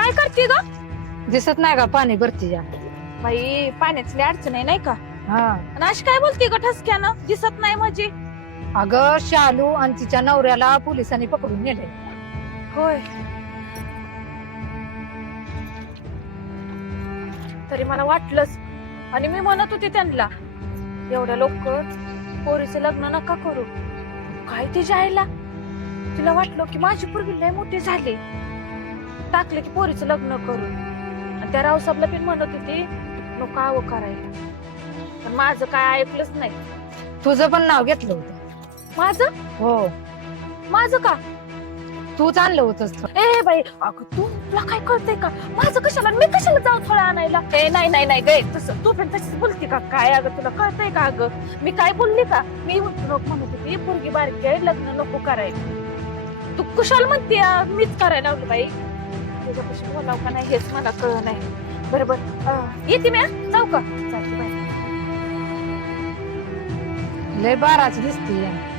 म्हणते ग? दिसत नाही का पाणी भरती बाई पाण्याची अडचण आहे नाही का? हा. आणि अशी काय बोलते ग ठसक्यानं? दिसत नाही म्हणजे अगं शालू आणि तिच्या नवऱ्याला पोलिसांनी पकडून नेले होय. तरी मला वाटलंच. आणि मी म्हणत होते त्यांना एवढ्या लवकर पोरीचं लग्न नका करू. काय ती जायला? तिला वाटलं की माझी पोरगी लय मोठी झाली. टाकले की पोरीचं लग्न करू आणि त्या रावसाबला पण म्हणत होती नको आवं करायला. पण माझं काय ऐकलंच नाही. तुझं पण नाव घेतलं होतं. माझं? हो. माझं का? तूच आणलं होतस ए बाई अगं तू तुला काय कळतंय का? माझं कशाला? मी कशाला जाऊ थोडा आणायला? ए नाही नाही नाही गे तसं तू पण तशीच बोलते का? काय अगं तुला कळतंय का अगं? मी काय बोलली का? मी नको म्हणत होती पोरगी बारकी आहे लग्न नको करायला. तू कुशाल म्हणते मीच करायला लावलं बाई. तुझ्यापाशी बोलाव का नाही हेच मला कळ नाही. बरोबर. येते मी हं? जाऊ का? लय बाराच दिसते